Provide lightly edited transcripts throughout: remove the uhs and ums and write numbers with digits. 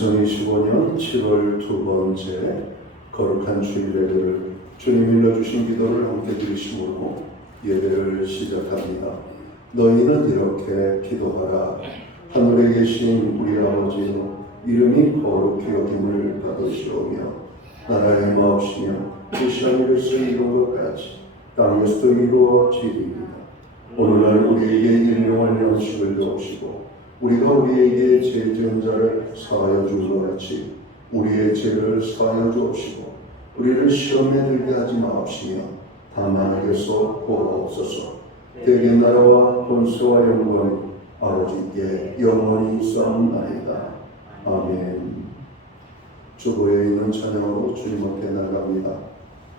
2025년 7월 두 번째 거룩한 주일 예배를 주님 일러주신 기도를 함께 드리심으로 예배를 시작합니다. 너희는 이렇게 기도하라. 하늘에 계신 우리 아버지, 이름이 거룩히 여김을 받으시오며 나라의 마옵시며 뜻이 하늘에서 이룬 것 같이 땅에서도 이루어지리이다. 오늘날 우리에게 일용할 양식을 주옵시고 우리가 우리에게 죄 지은 자를 사하여 준 것 같이 우리의 죄를 사하여 주옵시고 우리를 시험에 들게 하지 마옵시며 다만 악에서 구하옵소서. 대개 나라와 권세와 영광이 아버지께 영원히 있사옵나이다. 아멘. 주보에 있는 찬양으로 주님 앞에 나갑니다.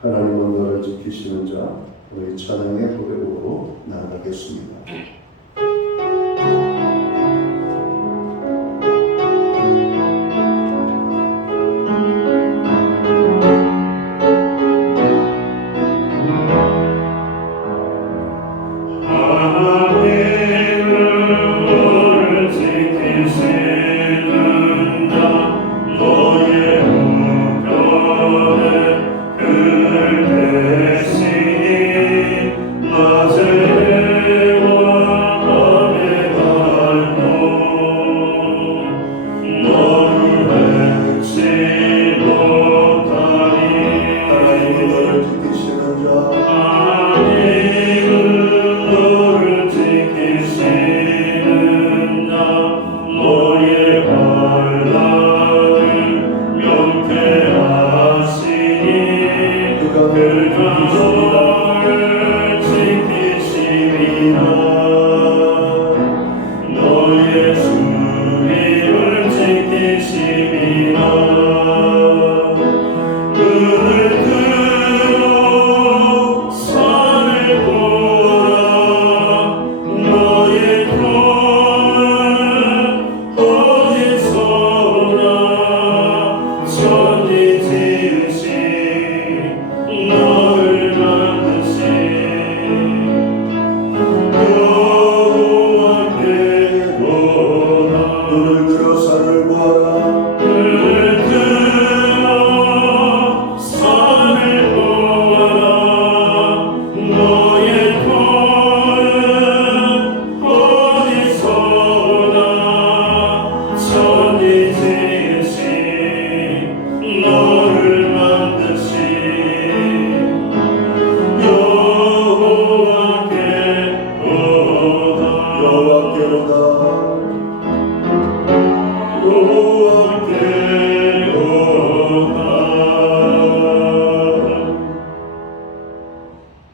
하나님은 너를 지키시는 자, 우리 찬양의 고백으로 나가겠습니다.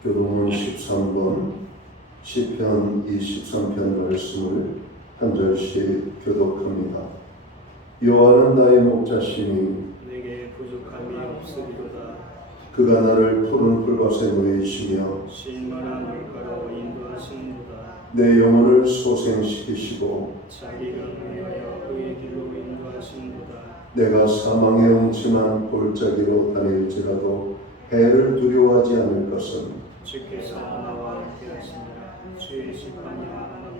교동문 13번 시편 23편 말씀을 한 절씩 교독합니다. 여호와는 나의 목자시니 내게 부족함이 없으리로다. 그가 나를 푸른 풀밭에 누이시며 쉴만한 물가로 인도하시는도다. 내 영혼을 소생시키시고 자기 길을 위하여 그의 길로 인도하시는도다. 내가 사망의 음침한 골짜기로 다닐지라도 해를 두려워하지 않을 것은 주께서 나와 함께하시니라. 주의 심판이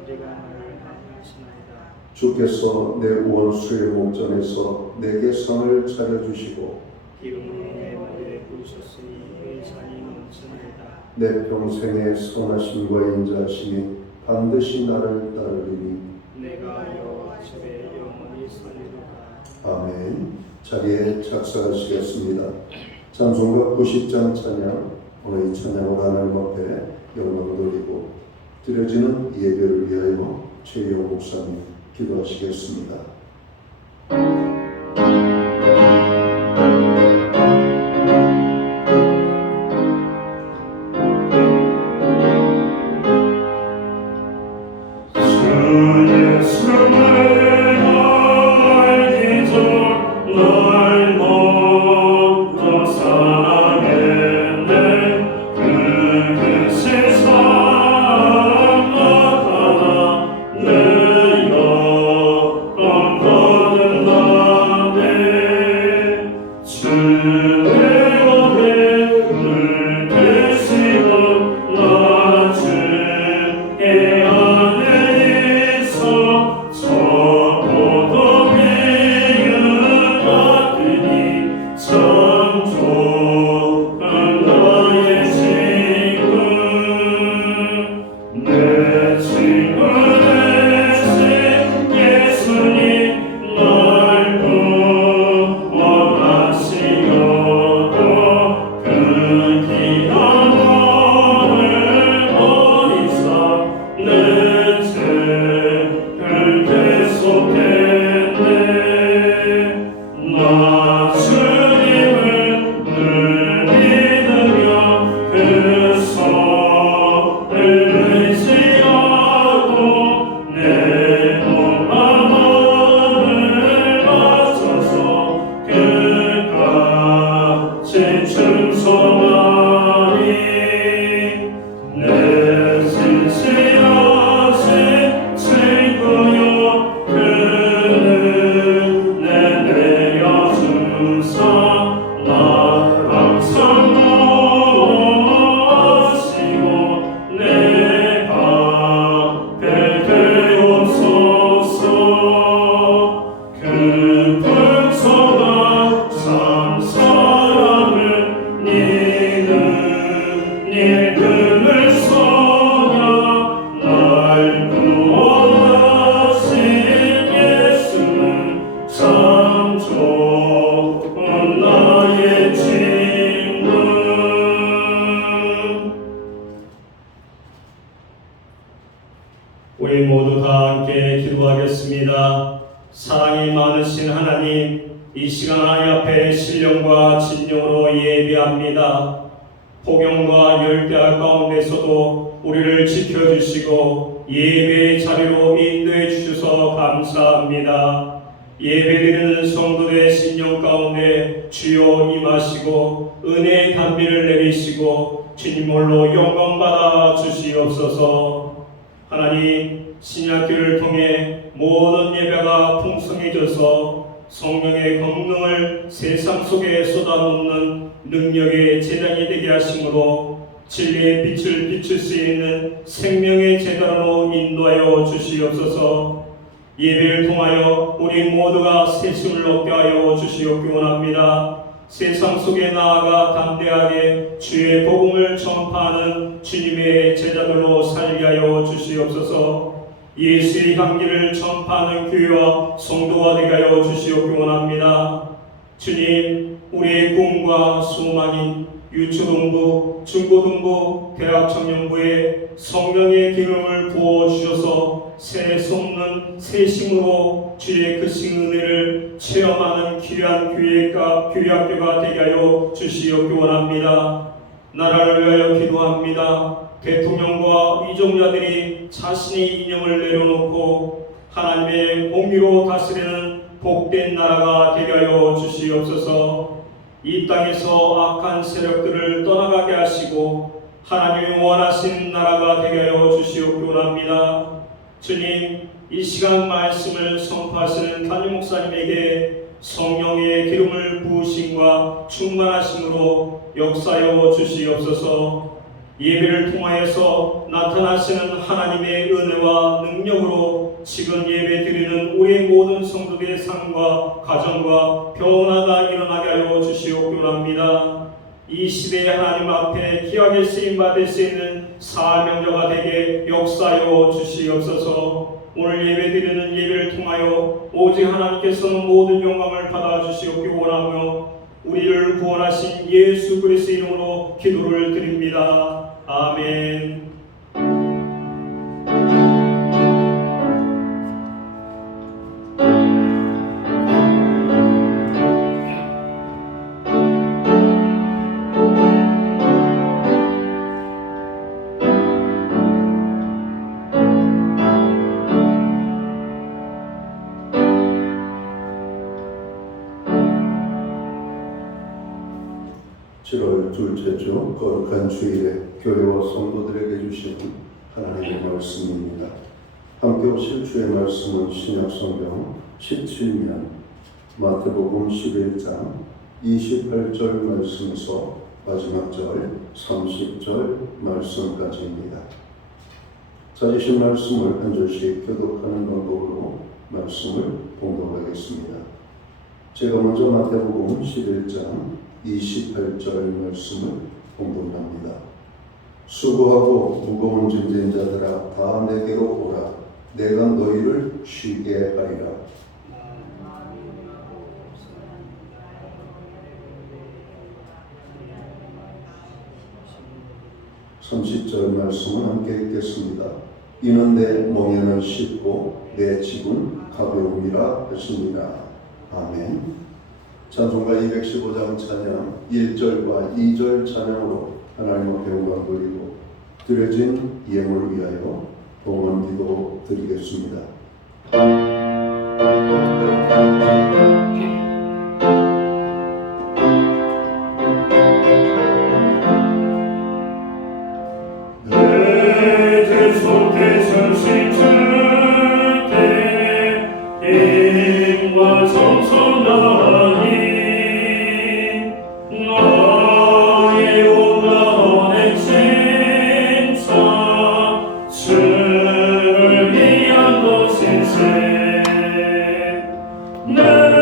우리가 나를 하나하시나이다. 주께서 내 원수의 목전에서 내게 상을 차려주시고 기름으로 내 머리에 부으셨으니 의 잔이 넘치나이다. 내 평생의 선하심과 인자하심이 반드시 나를 따르리니 내가 여호와 집에 영원히 서리로다. 아멘. 자리에 착석하시겠습니다. 찬송가 90장 찬양, 오늘 이 찬양을 하나님 앞에 영광을 돌리고 드려지는 예배를 위하여 최영 목사님 기도하시겠습니다. 세상 나타나 내 영광 풍성한 참 사랑을 니는 일금을 써야 날 구원하신 예수는 참 좋은 나의 친구. 우리 모두 다 함께 기도하겠습니다. 사랑이 많으신 하나님, 이 시간 하나님 앞에 신령과 진정으로 예배합니다. 폭염과 열대야 가운데서도 우리를 지켜주시고 예배의 자리로 인도해 주셔서 감사합니다. 예배드리는 성도들의 신령 가운데 주여 임하시고 은혜의 단비를 내리시고 주님 홀로 영광받아 주시옵소서. 하나님, 신약교를 통해 모든 예배가 풍성해져서 성령의 권능을 세상 속에 쏟아놓는 능력의 제단이 되게 하심으로 진리의 빛을 비출 수 있는 생명의 제단으로 인도하여 주시옵소서. 예배를 통하여 우리 모두가 새심을 얻게 하여 주시옵기 원합니다. 세상 속에 나아가 담대하게 주의 복음을 전파하는 주님의 제자들로 살게 하여 주시옵소서. 예수의 향기를 전파하는 교회와 성도가 되게 하여 주시옵기 원합니다. 주님, 우리의 꿈과 소망인 유초등부, 중고등부, 대학청년부에 성령의 기름을 부어주셔서 새 솟는 새심으로 주의 크신 은혜를 체험하는 귀한 교회가 교회학교가 되게 하여 주시옵기 원합니다. 나라를 위하여 기도합니다. 대통령과 위종자들이 자신의 이념을 내려놓고 하나님의 공의로 다스리는 복된 나라가 되게 하여 주시옵소서. 이 땅에서 악한 세력들을 떠나가게 하시고 하나님이 원하신 나라가 되게 하여 주시옵기 원합니다. 주님, 이 시간 말씀을 선포하시는 담임 목사님에게 성령의 기름을 부으심과 충만하심으로 역사하여 주시옵소서. 예배를 통하여서 나타나시는 하나님의 은혜와 능력으로 지금 예배 드리는 우리 모든 성도들의 삶과 가정과 변화가 일어나게 하여 주시옵기 원합니다. 이 시대의 하나님 앞에 귀하게 쓰임받을 수 있는 사명자가 되게 역사하여 주시옵소서. 오늘 예배 드리는 예배를 통하여 오직 하나님께서는 모든 영광을 받아주시옵기 원하며 우리를 구원하신 예수 그리스도의 이름으로 기도를 드립니다. 아멘. 둘째 주 거룩한 주일에 교회와 성도들에게 주시는 하나님의 말씀입니다. 함께 오실 주의 말씀은 신약성경 17면 마태복음 11장 28절 말씀에서 마지막 절 30절 말씀까지입니다. 찾으신 말씀을 한 절씩 교독하는 방법으로 말씀을 봉독하겠습니다. 제가 먼저 마태복음 11장 28절 말씀을 봉독합니다. 수고하고 무거운 짐진 자들아 다 내게로 오라. 내가 너희를 쉬게 하리라. 30절 말씀을 함께 읽겠습니다. 이는 내 멍에는 쉽고 내 짐은 가벼움이라 하시니라. 아멘. 찬송가 215장 찬양 1절과 2절 찬양으로 하나님 앞에 영광 돌리고 드려진 예물을 위하여 봉헌기도 드리겠습니다. 내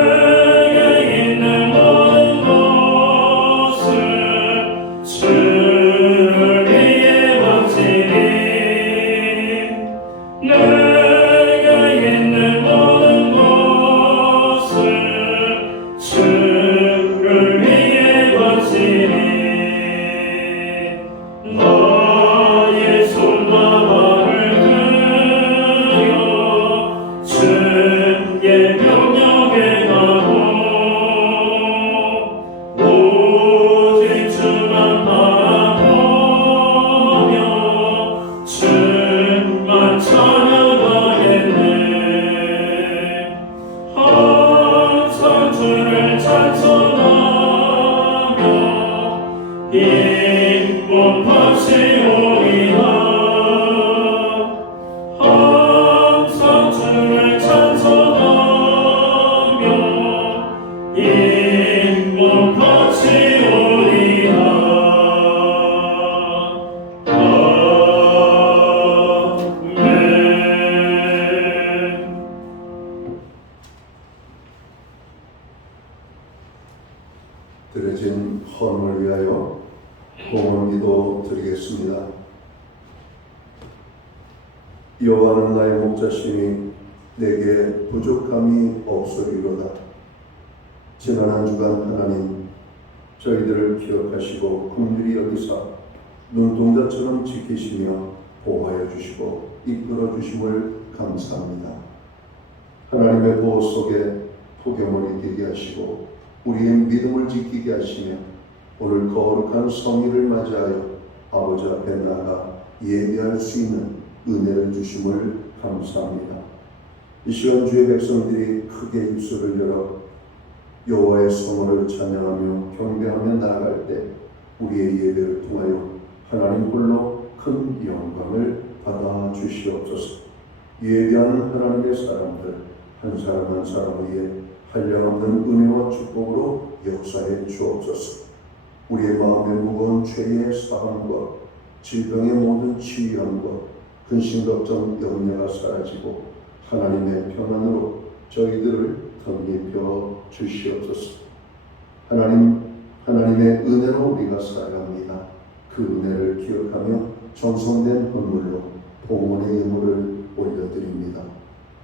드려진 헌을 위하여 공헌기도 드리겠습니다. 여호와는 나의 목자시니 내게 부족함이 없으리로다. 지난 한 주간 하나님 저희들을 기억하시고 긍휼히 여기사 눈동자처럼 지키시며 보호하여 주시고 이끌어 주심을 감사합니다. 하나님의 보호 속에 폭염을 이기게 하시고 우리의 믿음을 지키게 하시며 오늘 거룩한 성일을 맞이하여 아버지 앞에 나가 예배할 수 있는 은혜를 주심을 감사합니다. 이 시간 주의 백성들이 크게 입술을 열어 여호와의 성을 찬양하며 경배하며 나아갈 때 우리의 예배를 통하여 하나님 홀로 큰 영광을 받아 주시옵소서. 예배하는 하나님의 사람들 한 사람 한 사람 위에 한량없는 은혜와 축복으로 역사해 주옵소서. 우리의 마음의 무거운 죄의 사함과 질병의 모든 치유함과 근심 걱정 염려가 사라지고 하나님의 평안으로 저희들을 덧입혀 주시옵소서. 하나님의 은혜로 우리가 살아갑니다. 그 은혜를 기억하며 정성된 헌물로 봉헌의 예물을 올려드립니다.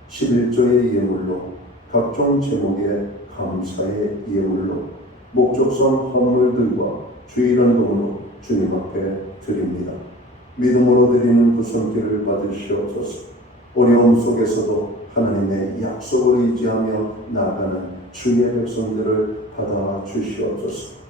11조의 예물로 각종 제목의 감사의 예물로 목적성 헌물들과 주일헌금으로 주님 앞에 드립니다. 믿음으로 드리는 그 손길을 받으시옵소서. 어려움 속에서도 하나님의 약속을 의지하며 나아가는 주의 백성들을 받아 주시옵소서.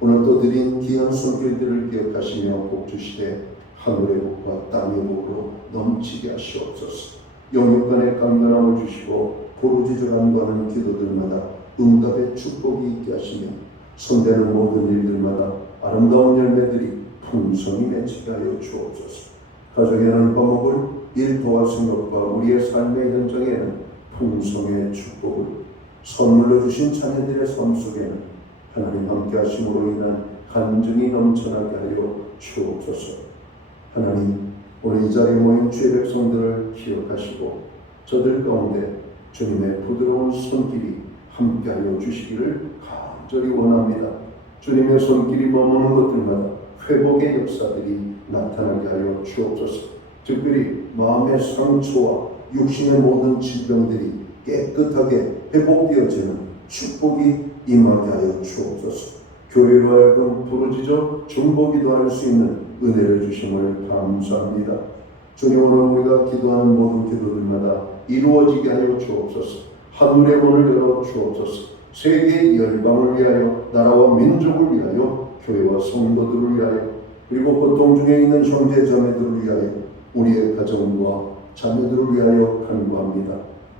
오늘 또 드린 귀한 손길들을 기억하시며 복 주시되 하늘의 복과 땅의 복으로 넘치게 하시옵소서. 영육간의 강건함을 주시고 부르짖으라는 거는 기도들마다 응답의 축복이 있게 하시며 손대는 모든 일들마다 아름다운 열매들이 풍성히 맺히게 하여 주옵소서. 가정에는 화목을, 일 도와준 것과 우리의 삶의 현장에는 풍성의 축복을, 선물로 주신 자녀들의 삶 속에는 하나님 함께 하심으로 인한 간증이 넘쳐나게 하여 주옵소서. 하나님, 오늘 이 자리에 모인 주의 백성들을 기억하시고 저들 가운데 주님의 부드러운 손길이 함께하여 주시기를 간절히 원합니다. 주님의 손길이 머무는 것들마다 회복의 역사들이 나타나게 하여 주옵소서. 특별히 마음의 상처와 육신의 모든 질병들이 깨끗하게 회복되어지는 축복이 임하게 하여 주옵소서. 교회로 하여금 부르짖어 중보기도 할 수 있는 은혜를 주심을 감사합니다. 주님, 오늘 우리가 기도하는 모든 기도들마다 이루어지게 하여 주옵소서. 하늘의 문을 열어 주옵소서. 세계 열방을 위하여, 나라와 민족을 위하여, 교회와 성도들을 위하여, 그리고 고통 중에 있는 형제 자매들을 위하여, 우리의 가정과 자녀들을 위하여 간구합니다.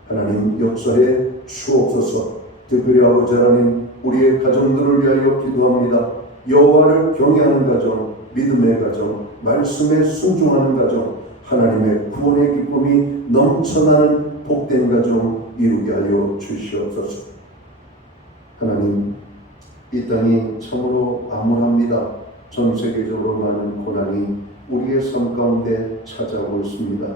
하나님, 역사에 주옵소서. 특별히 아버지 하나님, 우리의 가정들을 위하여 기도합니다. 여호와를 경외하는 가정, 믿음의 가정, 말씀에 순종하는 가정, 하나님의 구원의 기쁨이 넘쳐나는 복된 가정 이루게 하여 주시옵소서. 하나님, 이 땅이 참으로 암울합니다. 전 세계적으로 많은 고난이 우리의 삶 가운데 찾아오고 있습니다.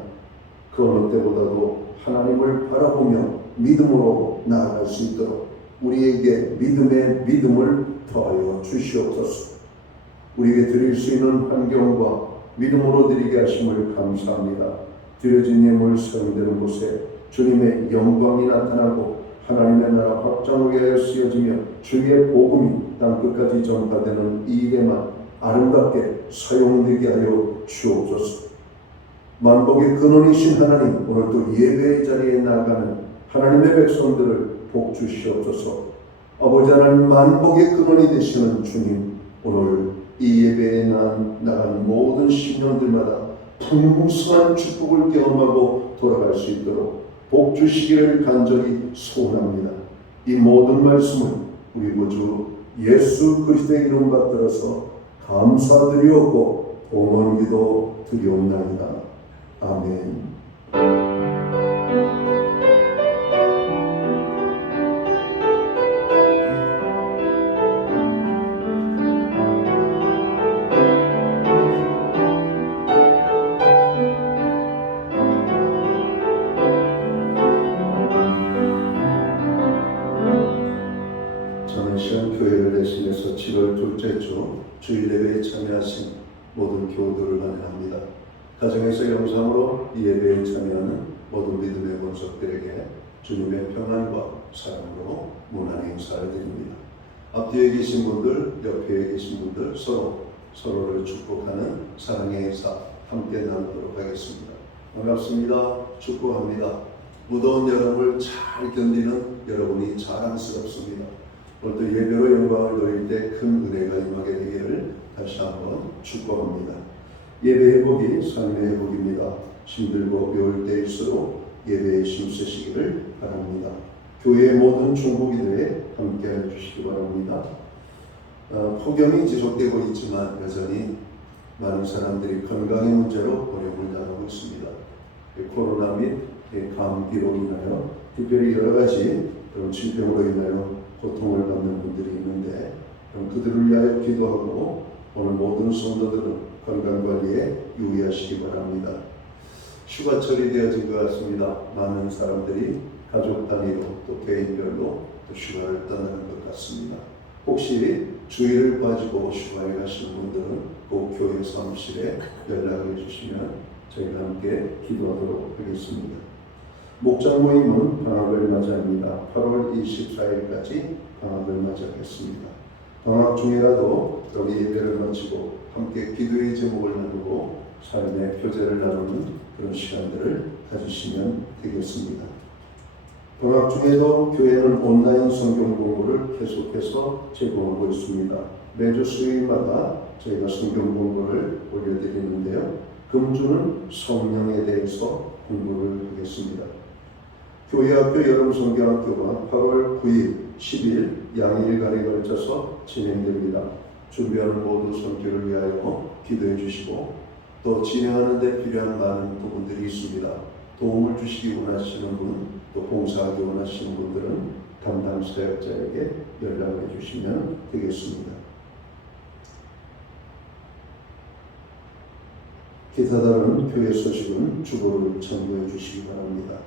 그 어느 때보다도 하나님을 바라보며 믿음으로 나아갈 수 있도록 우리에게 믿음의 믿음을 더하여 주시옵소서. 우리에게 드릴 수 있는 환경과 믿음으로 드리게 하심을 감사합니다. 드려진 예물 사용되는 곳에 주님의 영광이 나타나고 하나님의 나라 확장을 위하여 쓰여지며 주의 복음이 땅끝까지 전파되는 이 일에만 아름답게 사용되게 하여 주옵소서. 만복의 근원이신 하나님, 오늘도 예배의 자리에 나아가는 하나님의 백성들을 복 주시옵소서. 아버지 하나님, 만복의 근원이 되시는 주님, 오늘 이 예배에 나간 모든 신령들마다 풍성한 축복을 경험하고 돌아갈 수 있도록 복 주시기를 간절히 소원합니다. 이 모든 말씀을 우리 구주 예수 그리스도의 이름 받들어서 감사드리옵고 봉헌기도 드리옵나이다. 아멘. 선한 시간 교회를 대신해서 7월 둘째 주 주일 예배에 참여하신 모든 교우들을 환영합니다. 가정에서 영상으로 이 예배에 참여하는 모든 믿음의 본속들에게 주님의 평안과 사랑으로 문안 행사를 드립니다. 앞뒤에 계신 분들, 옆에 계신 분들 서로를 축복하는 사랑의 행사 함께 나누도록 하겠습니다. 반갑습니다. 축복합니다. 무더운 여름을 잘 견디는 여러분이 자랑스럽습니다. 오늘도 예배로 영광을 돌릴 때 큰 은혜가 임하게 되기를 다시 한번 축복합니다. 예배 회복이 삶의 회복입니다. 힘들고 어려울 때일수록 예배에 힘쓰시기를 바랍니다. 교회의 모든 중보기도에 함께 해주시기 바랍니다. 폭염이 지속되고 있지만 여전히 많은 사람들이 건강의 문제로 어려움을 당하고 있습니다. 코로나 및 감기로 인하여 특별히 여러 가지 그런 질병으로 인하여 고통을 받는 분들이 있는데 그들을 위하여 기도하고 오늘 모든 성도들은 건강관리에 유의하시기 바랍니다. 휴가철이 되어진 것 같습니다. 많은 사람들이 가족 단위로 또 개인별로 또 휴가를 떠나는 것 같습니다. 혹시 주일을 빠지고 휴가에 가시는 분들은 꼭 교회 사무실에 연락을 주시면 저희가 함께 기도하도록 하겠습니다. 목장 모임은 방학을 맞이합니다. 8월 24일까지 방학을 맞이하겠습니다. 방학 중이라도 여기 예배를 마치고 함께 기도의 제목을 나누고 삶의 표제를 나누는 그런 시간들을 가지시면 되겠습니다. 방학 중에도 교회는 온라인 성경 공부를 계속해서 제공하고 있습니다. 매주 수요일마다 저희가 성경 공부를 올려드리는데요. 금주는 성령에 대해서 공부를 하겠습니다. 교회학교 여름성경학교가 8월 9일, 10일 양일간에 걸쳐서 진행됩니다. 준비하는 모든 성교를 위하여 기도해 주시고 또 진행하는 데 필요한 많은 부분들이 있습니다. 도움을 주시기 원하시는 분, 또 봉사하기 원하시는 분들은 담당 사역자에게 연락을 주시면 되겠습니다. 기타 다른 교회 소식은 주보를 참고해 주시기 바랍니다.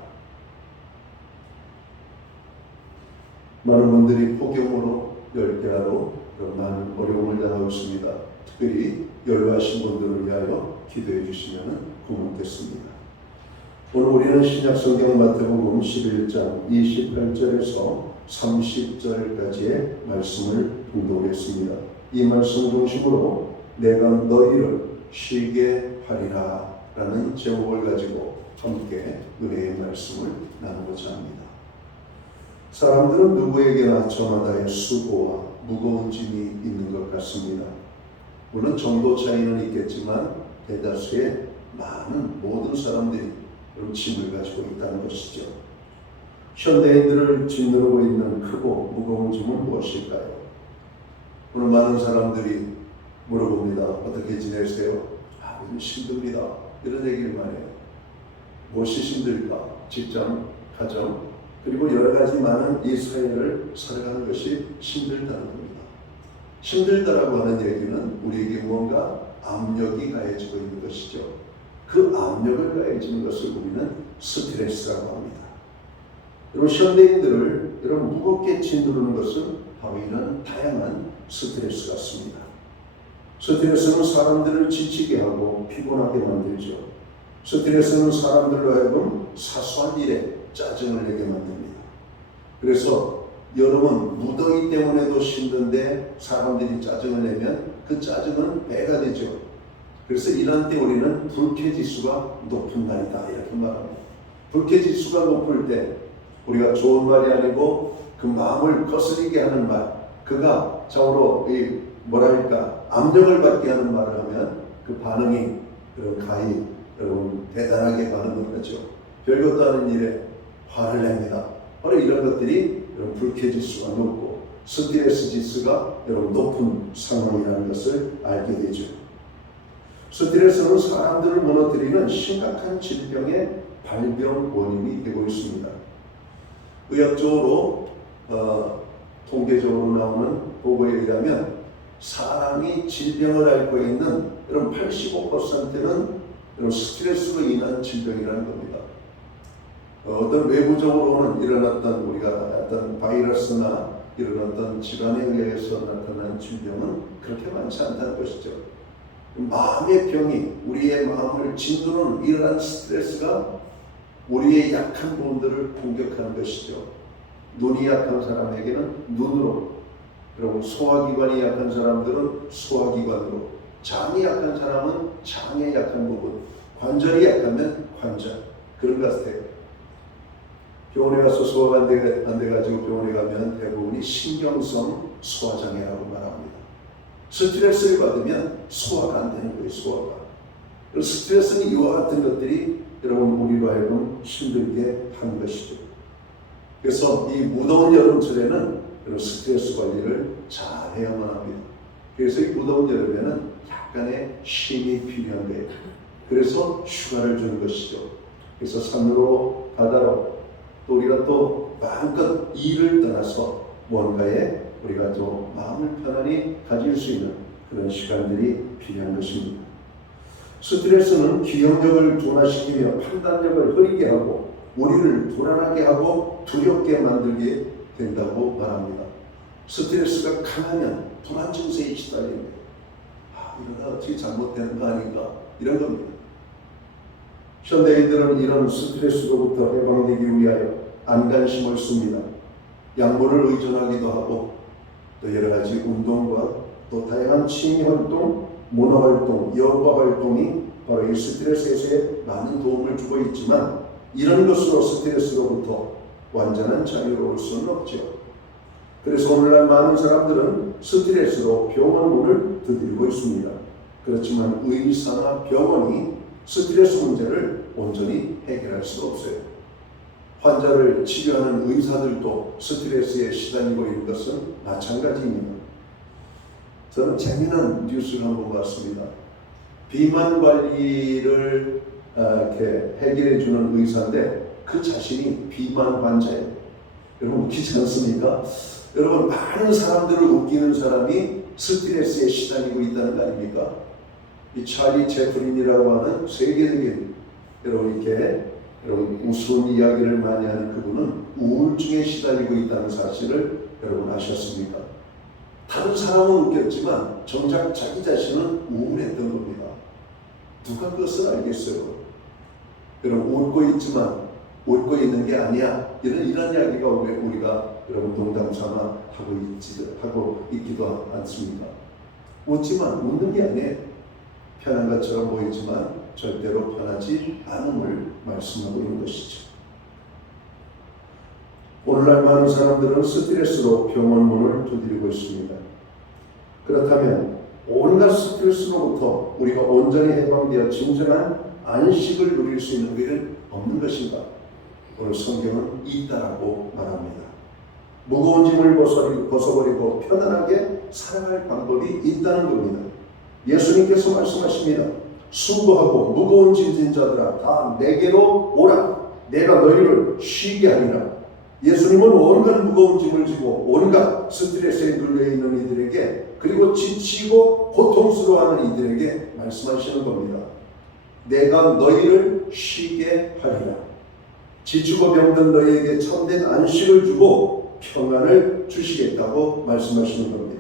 많은 분들이 폭염으로 열대야로 많은 어려움을 당하고 있습니다. 특별히 연로하신 분들을 위하여 기도해 주시면 고맙겠습니다. 오늘 우리는 신약성경 마태복음 11장 28절에서 30절까지의 말씀을 공독했습니다. 이 말씀 중심으로 내가 너희를 쉬게 하리라 라는 제목을 가지고 함께 은혜의 말씀을 나누고자 합니다. 사람들은 누구에게나 저마다의 수고와 무거운 짐이 있는 것 같습니다. 물론 정도 차이는 있겠지만 대다수의 많은 모든 사람들이 그런 짐을 가지고 있다는 것이죠. 현대인들을 짓누르고 있는 크고 무거운 짐은 무엇일까요? 오늘 많은 사람들이 물어봅니다. 어떻게 지내세요? 요즘 힘듭니다. 이런 얘기를 많이 해요. 무엇이 힘들까? 직장, 가정, 그리고 여러 가지 많은 이 사회를 살아가는 것이 힘들다는 겁니다. 힘들다라고 하는 얘기는 우리에게 뭔가 압력이 가해지고 있는 것이죠. 그 압력을 가해지는 것을 우리는 스트레스라고 합니다. 여러분 현대인들을 여러분 무겁게 짓누르는 것은 바로 이런 다양한 스트레스 같습니다. 스트레스는 사람들을 지치게 하고 피곤하게 만들죠. 스트레스는 사람들로 하여금 사소한 일에 짜증을 내게 만듭니다. 그래서 여름은 무더위 때문에도 힘든데 사람들이 짜증을 내면 그 짜증은 배가 되죠. 그래서 이런 때 우리는 불쾌지수가 높은 날이다 이렇게 말합니다. 불쾌지수가 높을 때 우리가 좋은 말이 아니고 그 마음을 거스리게 하는 말, 그가 좌우로 압력을 받게 하는 말을 하면 그 반응이 그런 가히 여러분 대단하게 반응을 하죠. 별것도 아닌 일에 화를 냅니다. 바로 이런 것들이 여러분 불쾌지수가 높고 스트레스 지수가 여러분 높은 상황이라는 것을 알게 되죠. 스트레스는 사람들을 무너뜨리는 심각한 질병의 발병 원인이 되고 있습니다. 의학적으로 통계적으로 나오는 보고에 의하면 사람이 질병을 앓고 있는 이런 85%는 이런 스트레스로 인한 질병이라는 겁니다. 어떤 외부적으로는 일어났던 우리가 어떤 바이러스나 이런 어떤 질환에 의해서 나타나는 질병은 그렇게 많지 않다는 것이죠. 마음의 병이 우리의 마음을 짓누르는 이러한 스트레스가 우리의 약한 부분들을 공격하는 것이죠. 눈이 약한 사람에게는 눈으로, 그리고 소화기관이 약한 사람들은 소화기관으로, 장이 약한 사람은 장의 약한 부분, 관절이 약하면 관절, 그런 것 같아요. 병원에 가서 소화가 안 돼가지고 병원에 가면 대부분이 신경성 소화장애라고 말합니다. 스트레스를 받으면 소화가 안 되는 거예요, 소화가. 스트레스는 이와 같은 것들이 여러분 우리로 하여금 힘들게 하는 것이죠. 그래서 이 무더운 여름철에는 여러분 스트레스 관리를 잘 해야만 합니다. 그래서 이 무더운 여름에는 약간의 쉼이 필요한 거예요. 그래서 휴가를 주는 것이죠. 그래서 산으로 바다로 또 우리가 또 마음껏 일을 떠나서 뭔가에 우리가 좀 마음을 편안히 가질 수 있는 그런 시간들이 필요한 것입니다. 스트레스는 기억력을 둔화시키며 판단력을 흐리게 하고 우리를 불안하게 하고 두렵게 만들게 된다고 말합니다. 스트레스가 강하면 불안 증세에 시달립니다. 이러다 어떻게 잘못되는 거 아닌가 이런 겁니다. 현대인들은 이런 스트레스로부터 해방되기 위하여 안간힘을 씁니다. 약물을 의존하기도 하고 또 여러 가지 운동과 또 다양한 취미활동, 문화활동, 여가활동이 바로 이 스트레스 해소에 많은 도움을 주고 있지만 이런 것으로 스트레스로부터 완전한 자유로울 수는 없죠. 그래서 오늘날 많은 사람들은 스트레스로 병원 문을 두드리고 있습니다. 그렇지만 의사나 병원이 스트레스 문제를 온전히 해결할 수 없어요. 환자를 치료하는 의사들도 스트레스에 시달리고 있는 것은 마찬가지입니다. 저는 재미난 뉴스를 한번 봤습니다. 비만 관리를 이렇게 해결해 주는 의사인데 그 자신이 비만 환자예요. 여러분 웃기지 않습니까? 여러분 많은 사람들을 웃기는 사람이 스트레스에 시달리고 있다는 거 아닙니까? 이 찰리 채플린이라고 하는 세계적인 여러분 이렇게 여러분 우스운 이야기를 많이 하는 그분은 우울증에 시달리고 있다는 사실을 여러분 아셨습니까? 다른 사람은 웃겼지만 정작 자기 자신은 우울했던 겁니다. 누가 그것을 알겠어요? 여러분 웃고 있지만 웃고 있는 게 아니야. 이런 이야기가 우리가 여러분 농담 삼아 하고 있기도 않습니까? 웃지만 웃는 게 아니에요. 편한 것처럼 보이지만 절대로 편하지 않음을 말씀하고 있는 것이죠. 오늘날 많은 사람들은 스트레스로 병원 문을 두드리고 있습니다. 그렇다면 온갖 스트레스로부터 우리가 온전히 해방되어 진정한 안식을 누릴 수 있는 길은 없는 것인가? 오늘 성경은 있다라고 말합니다. 무거운 짐을 벗어버리고 편안하게 살아갈 방법이 있다는 겁니다. 예수님께서 말씀하십니다. 수고하고 무거운 짐진 자들아 다 내게로 오라. 내가 너희를 쉬게 하리라. 예수님은 온갖 무거운 짐을 지고 온갖 스트레스에 눌려있는 이들에게 그리고 지치고 고통스러워하는 이들에게 말씀하시는 겁니다. 내가 너희를 쉬게 하리라. 지치고 병든 너희에게 참된 안식을 주고 평안을 주시겠다고 말씀하시는 겁니다.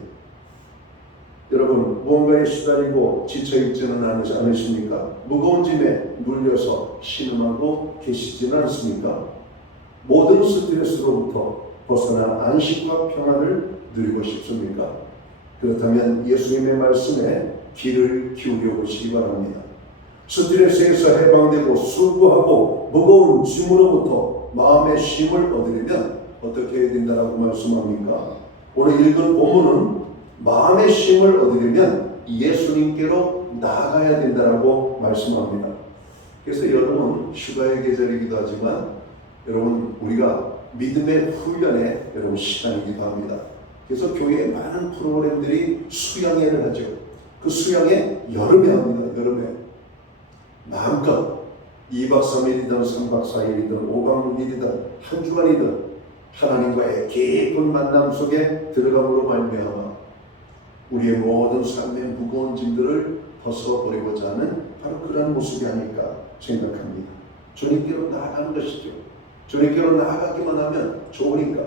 여러분 무언가에 시달리고 지쳐있지는 않으십니까? 무거운 짐에 눌려서 신음하고 계시지는 않습니까? 모든 스트레스로부터 벗어나 안식과 평안을 누리고 싶습니까? 그렇다면 예수님의 말씀에 귀를 기울여 보시기 바랍니다. 스트레스에서 해방되고 수고하고 무거운 짐으로부터 마음의 쉼을 얻으려면 어떻게 해야 된다고 말씀합니까? 오늘 읽은 본문은 마음의 쉼을 얻으려면 예수님께로 나아가야 된다고 말씀합니다. 그래서 여러분 휴가의 계절이기도 하지만 여러분 우리가 믿음의 훈련에 여러분 시간이기도 합니다. 그래서 교회에 많은 프로그램들이 수양회를 하죠. 그 수양회 여름에 합니다. 여름에 마음껏 2박 3일이든 3박 4일이든 5박 6일이든 한 주간이든 하나님과의 깊은 만남 속에 들어감으로 말미암아 우리의 모든 삶의 무거운 짐들을 벗어버리고자 하는 바로 그런 모습이 아닐까 생각합니다. 주님께로 나아가는 것이죠. 주님께로 나아가기만 하면 좋으니까.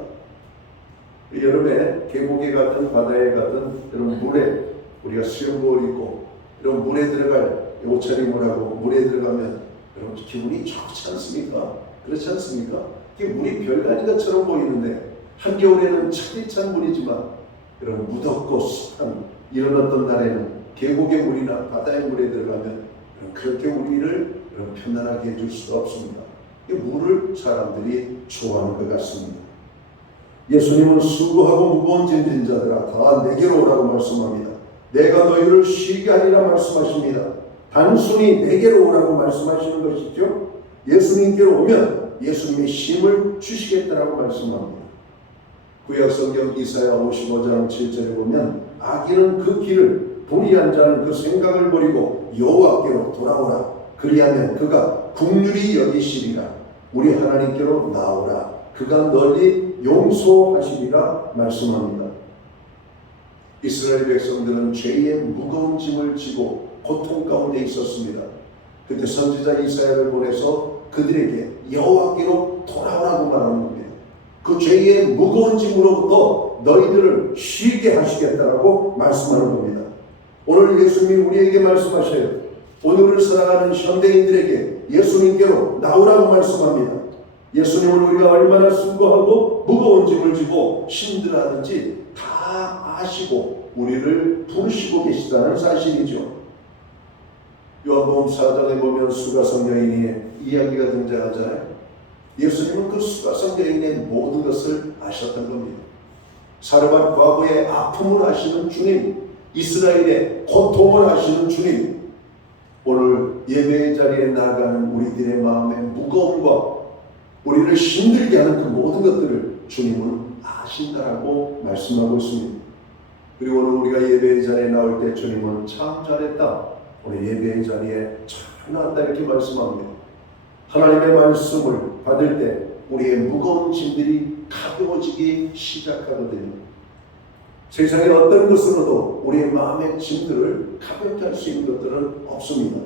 여름에 계곡에 가든 바다에 가든 이런 물에 우리가 수영복을 입고 이런 물에 들어갈 옷차림을 하고 물에 들어가면 여러분 기분이 좋지 않습니까? 그렇지 않습니까? 이게 물이 별거 아닌 것처럼 보이는데 한겨울에는 차디찬 물이지만 여러분 무덥고 습한 이런 어떤 날에는 계곡의 물이나 바다의 물에 들어가면 그렇게 우리를 편안하게 해줄 수가 없습니다. 이 물을 사람들이 좋아하는 것 같습니다. 예수님은 수고하고 무거운 짐진 자들아 다 내게로 오라고 말씀합니다. 내가 너희를 쉬게 하리라 말씀하십니다. 단순히 내게로 오라고 말씀하시는 것이죠. 예수님께로 오면 예수님이 힘을 주시겠다라고 말씀합니다. 구약성경 이사야 55장 7절에 보면 악인은 그 길을 불의한 자는 그 생각을 버리고 여호와께로 돌아오라. 그리하면 그가 긍휼히 여기시리라. 우리 하나님께로 나오라. 그가 널리 용서하시리라 말씀합니다. 이스라엘 백성들은 죄의 무거운 짐을 지고 고통 가운데 있었습니다. 그때 선지자 이사야를 보내서 그들에게 여호와께로 돌아오라고 말하는 겁니다. 그 죄의 무거운 짐으로부터 너희들을 쉬게 하시겠다라고 말씀하는 겁니다. 오늘 예수님이 우리에게 말씀하셔요. 오늘을 살아가는 현대인들에게 예수님께로 나오라고 말씀합니다. 예수님은 우리가 얼마나 수고하고 무거운 짐을 지고 힘들어하든지 다 아시고 우리를 부르시고 계시다는 사실이죠. 요한복음 4장에 보면 수가성 여인의 이야기가 등장하잖아요. 예수님은 그 수가성 여인의 모든 것을 아셨던 겁니다. 사르밧 과부의 아픔을 아시는 주님, 이스라엘의 고통을 아시는 주님, 오늘 예배의 자리에 나가는 우리들의 마음의 무거움과 우리를 힘들게 하는 그 모든 것들을 주님은 아신다라고 말씀하고 있습니다. 그리고 오늘 우리가 예배의 자리에 나올 때 주님은 참 잘했다, 오늘 예배의 자리에 참 나왔다 이렇게 말씀합니다. 하나님의 말씀을 받을 때 우리의 무거운 짐들이 가벼워지기 시작하거든요. 세상의 어떤 것으로도 우리의 마음의 짐들을 가볍게 할 수 있는 것들은 없습니다.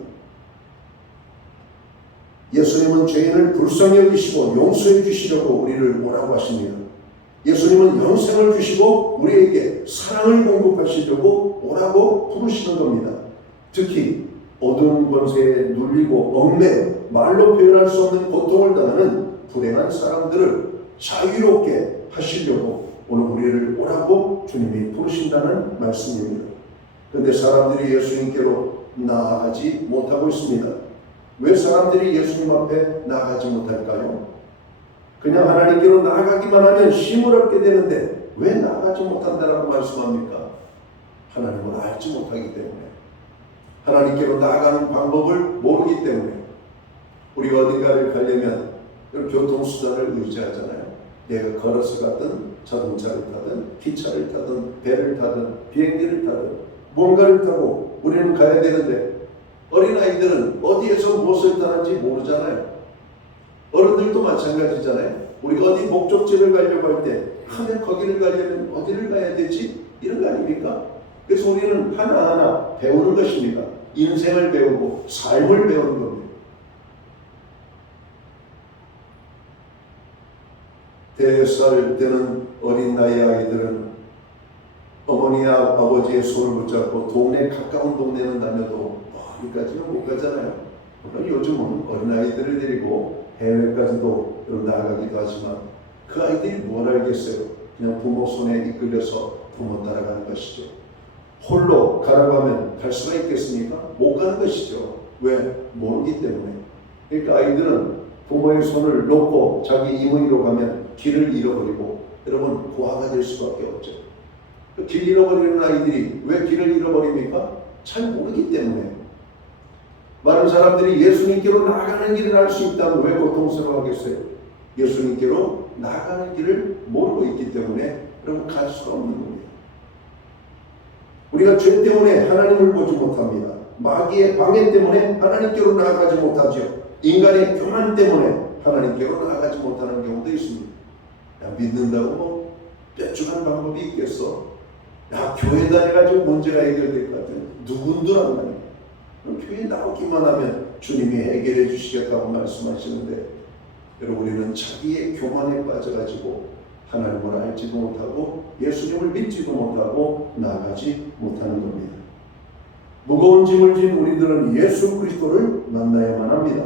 예수님은 죄인을 불쌍히 여기시고 용서해 주시려고 우리를 오라고 하십니다. 예수님은 영생을 주시고 우리에게 사랑을 공급하시려고 오라고 부르시는 겁니다. 특히 어두운 권세에 눌리고 얽매여 말로 표현할 수 없는 고통을 당하는 불행한 사람들을 자유롭게 하시려고 오늘 우리를 오라고 주님이 부르신다는 말씀입니다. 그런데 사람들이 예수님께로 나아가지 못하고 있습니다. 왜 사람들이 예수님 앞에 나아가지 못할까요? 그냥 하나님께로 나아가기만 하면 힘을 얻게 되는데 왜 나아가지 못한다라고 말씀합니까? 하나님을 알지 못하기 때문에, 하나님께로 나아가는 방법을 모르기 때문에. 우리가 어딘가를 가려면 교통수단을 의지하잖아요. 내가 걸어서 가든 자동차를 타든 기차를 타든 배를 타든 비행기를 타든 뭔가를 타고 우리는 가야 되는데 어린아이들은 어디에서 무엇을 타는지 모르잖아요. 어른들도 마찬가지잖아요. 우리가 어디 목적지를 가려고 할 때 하면 거기를 가려면 어디를 가야 되지? 이런 거 아닙니까? 그래서 우리는 하나하나 배우는 것입니다. 인생을 배우고 삶을 배우는 겁니다. 대살 되는 어린 나이 아이들은 어머니와 아버지의 손을 붙잡고 동네 가까운 동네는 다녀도 어디까지는 못 가잖아요. 요즘은 어린아이들을 데리고 해외까지도 나아가기도 하지만 그 아이들이 뭘 알겠어요. 그냥 부모 손에 이끌려서 부모 따라가는 것이죠. 홀로 가라고 하면 갈 수가 있겠습니까? 못 가는 것이죠. 왜? 모르기 때문에. 그러니까 아이들은 부모의 손을 놓고 자기 임의로 가면 길을 잃어버리고 여러분 고아가 될 수밖에 없죠. 길 잃어버리는 아이들이 왜 길을 잃어버립니까? 잘 모르기 때문에. 많은 사람들이 예수님께로 나아가는 길을 알 수 있다면 왜 고통스러워하겠어요? 예수님께로 나아가는 길을 모르고 있기 때문에 여러분 갈 수가 없는 겁니다. 우리가 죄 때문에 하나님을 보지 못합니다. 마귀의 방해 때문에 하나님께로 나아가지 못하죠. 인간의 교만 때문에 하나님께로 나아가지 못하는 경우도 있습니다. 야, 믿는다고 뭐 뾰족한 방법이 있겠어? 야, 교회 다녀가지고 문제가 해결될 것 같아요. 누군들 안 나요. 교회 나오기만 하면 주님이 해결해 주시겠다고 말씀하시는데 여러분 우리는 자기의 교만에 빠져가지고 하나님을 알지도 못하고 예수님을 믿지도 못하고 나아가지 못하는 겁니다. 무거운 짐을 진 우리들은 예수 그리스도를 만나야만 합니다.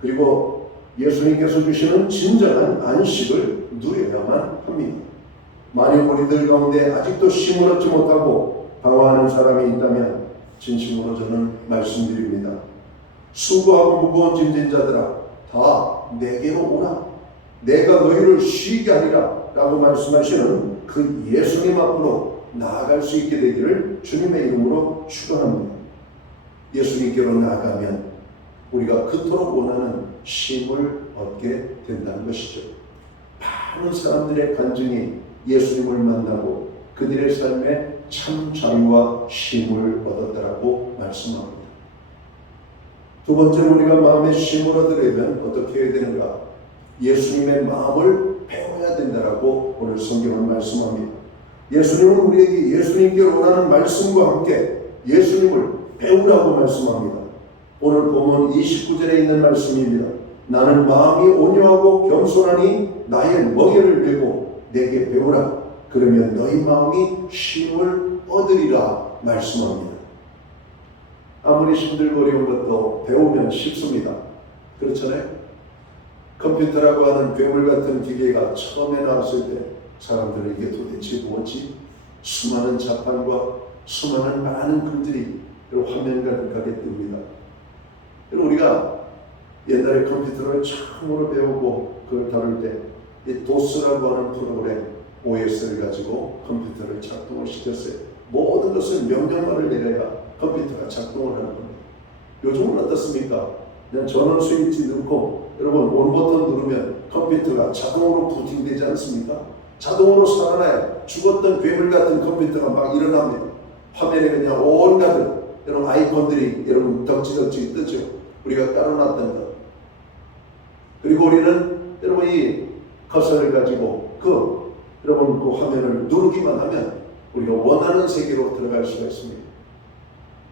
그리고 예수님께서 주시는 진정한 안식을 누려야만 합니다. 만약 우리들 가운데 아직도 쉼을 얻지 못하고 방황하는 사람이 있다면 진심으로 저는 말씀드립니다. 수고하고 무거운 짐진 자들아 다 내게로 오라. 내가 너희를 쉬게 하리라 라고 말씀하시는 그 예수님 앞으로 나아갈 수 있게 되기를 주님의 이름으로 축원합니다. 예수님께로 나아가면 우리가 그토록 원하는 쉼을 얻게 된다는 것이죠. 많은 사람들의 간증이 예수님을 만나고 그들의 삶에 참 자유와 쉼을 얻었다라고 말씀합니다. 두 번째로 우리가 마음의 쉼을 얻으려면 어떻게 해야 되는가? 예수님의 마음을 배워야 된다라고 오늘 성경은 말씀합니다. 예수님은 우리에게 예수님께로 원하는 말씀과 함께 예수님을 배우라고 말씀합니다. 오늘 본문 29절에 있는 말씀입니다. 나는 마음이 온유하고 겸손하니 나의 멍에를 메고 내게 배우라. 그러면 너희 마음이 쉼을 얻으리라 말씀합니다. 아무리 힘들고 어려운 것도 배우면 쉽습니다. 그렇잖아요? 컴퓨터라고 하는 괴물 같은 기계가 처음에 나왔을 때 사람들은 이게 도대체 뭐지? 수많은 자판과 수많은 많은 글들이 화면 가득하게 뜹니다. 우리가 옛날에 컴퓨터를 처음으로 배우고 그걸 다룰 때 이 도스라고 하는 프로그램 OS를 가지고 컴퓨터를 작동을 시켰어요. 모든 것을 명령만을 내려야 컴퓨터가 작동을 하는 겁니다. 요즘은 어떻습니까? 그냥 전원 스위치 넣고 여러분 온 버튼 누르면 컴퓨터가 자동으로 부팅되지 않습니까? 자동으로 살아나요. 죽었던 괴물 같은 컴퓨터가 막 일어납니다. 화면에 그냥 온갖 여러분 아이콘들이 여러분 덕지덕지 뜨죠. 우리가 깔아놨던 것. 그리고 우리는 여러분 이 커서를 가지고 여러분 그 화면을 누르기만 하면 우리가 원하는 세계로 들어갈 수가 있습니다.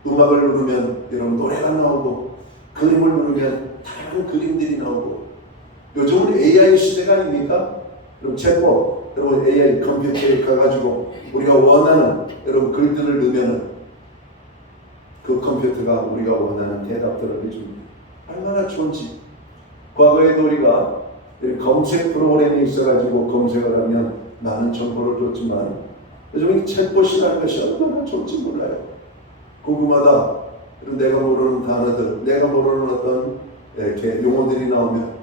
음악을 누르면 여러분 노래가 나오고 그림을 누르면 다양한 그림들이 나오고 요즘은 AI 시대가 아닙니까? 여러분 챗봇 여러분 AI 컴퓨터에 가가지고 우리가 원하는 여러분 글들을 넣으면은 그 컴퓨터가 우리가 원하는 대답들을 해줍니다. 얼마나 좋은지. 과거에도 우리가 검색 프로그램이 있어가지고 검색을 하면 많은 정보를 줬지만 요즘 챗봇이라는 것이 얼마나 좋은지 몰라요. 궁금하다. 내가 모르는 단어들, 내가 모르는 어떤 이렇게 용어들이 나오면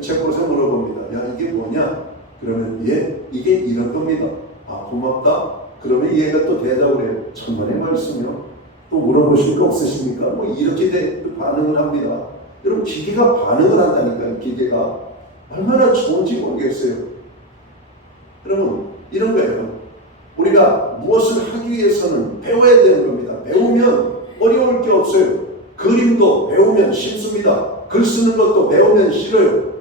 챗봇에 물어봅니다. 야 이게 뭐냐? 그러면 이게 이런 겁니다. 아 고맙다. 그러면 얘가 또 대답을 해요. 천만의 말씀이요. 또 물어보실 거 없으십니까? 뭐 이렇게 반응을 합니다. 여러분 기계가 반응을 한다니까요. 기계가 얼마나 좋은지 모르겠어요. 여러분 이런 거예요. 우리가 무엇을 하기 위해서는 배워야 되는 겁니다. 배우면 어려울 게 없어요. 그림도 배우면 쉽습니다. 글 쓰는 것도 배우면 싫어요.